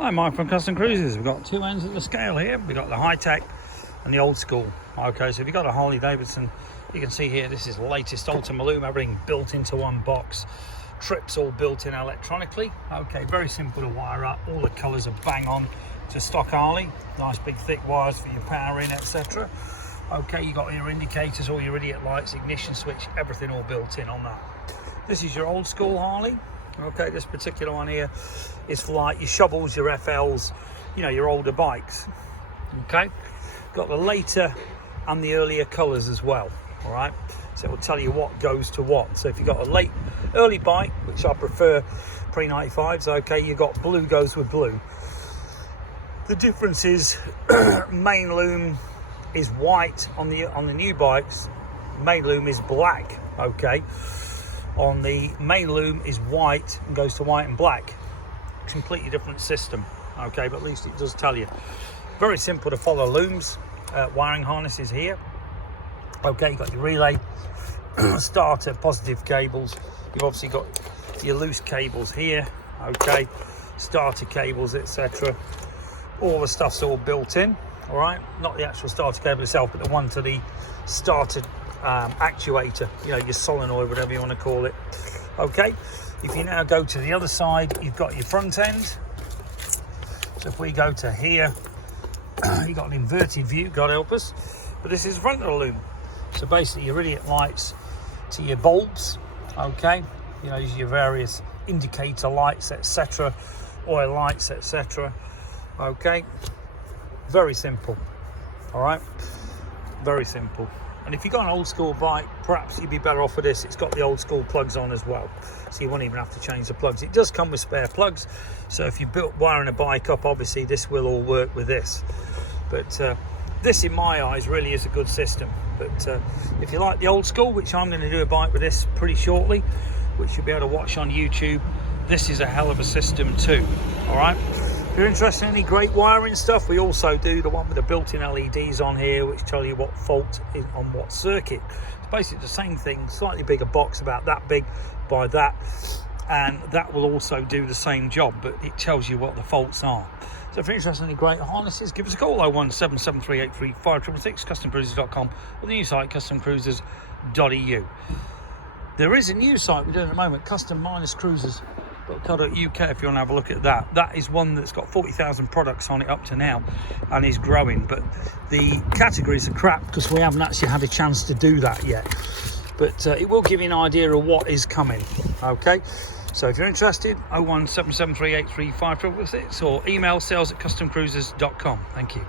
Hi, Mike from Custom Cruisers. We've got two ends of the scale here. We've got the high-tech and the old school. Okay, so if you've got a Harley Davidson, you can see here this is the latest Ultima USA, everything built into one box. Trips all built in electronically. Okay, very simple to wire up. All the colours are bang on to stock Harley. Nice big thick wires for your power in, etc. Okay, you got your indicators, all your idiot lights, ignition switch, everything all built in on that. This is your old school Harley. Okay, this particular one here is for like your shovels, your FLs, you know, your older bikes. Okay, got the later and the earlier colours as well. All right, so it will tell you what goes to what. So if you've got a early bike, which I prefer pre-95s, okay, you've got blue goes with blue. The difference is main loom is white on the new bikes. Main loom is black. Okay. On the main loom is white and goes to white and black. Completely different system. Okay, but at least it does tell you. Very simple to follow looms. Wiring harnesses here. Okay, you've got your relay, starter, positive cables. You've obviously got your loose cables here. Okay, starter cables, etc. All the stuff's all built in. All right, not the actual starter cable itself, but the one to the starter actuator, you know, your solenoid, whatever you want to call it. Okay, if you now go to the other side, you've got your front end. So if we go to here, you've got an inverted view, God help us, but this is the front of the loom. So basically your idiot lights to your bulbs. Okay, you know, your various indicator lights, etc., oil lights, etc. Okay, very simple. All right, very simple. And if you've got an old school bike, perhaps you'd be better off with this. It's got the old school plugs on as well, so you won't even have to change the plugs. It does come with spare plugs, so if you're wiring a bike up, obviously this will all work with this. But this, in my eyes, really is a good system. But if you like the old school, which I'm going to do a bike with this pretty shortly, which you'll be able to watch on YouTube, this is a hell of a system too. All right. If you're interested in any great wiring stuff, we also do the one with the built-in LEDs on here, which tell you what fault is on what circuit. It's basically the same thing, slightly bigger box, about that big by that, and that will also do the same job, but it tells you what the faults are. So if you're interested in any great harnesses, give us a call, 01773835666, customcruisers.com, or the new site, customcruisers.eu. There is a new site we're doing at the moment, custom-cruisers.co.uk, if you want to have a look at that. That is one that's got 40,000 products on it up to now and is growing, but the categories are crap because we haven't actually had a chance to do that yet, but it will give you an idea of what is coming. Okay, so if you're interested, 01773835666, or email sales@customcruisers.com. Thank you.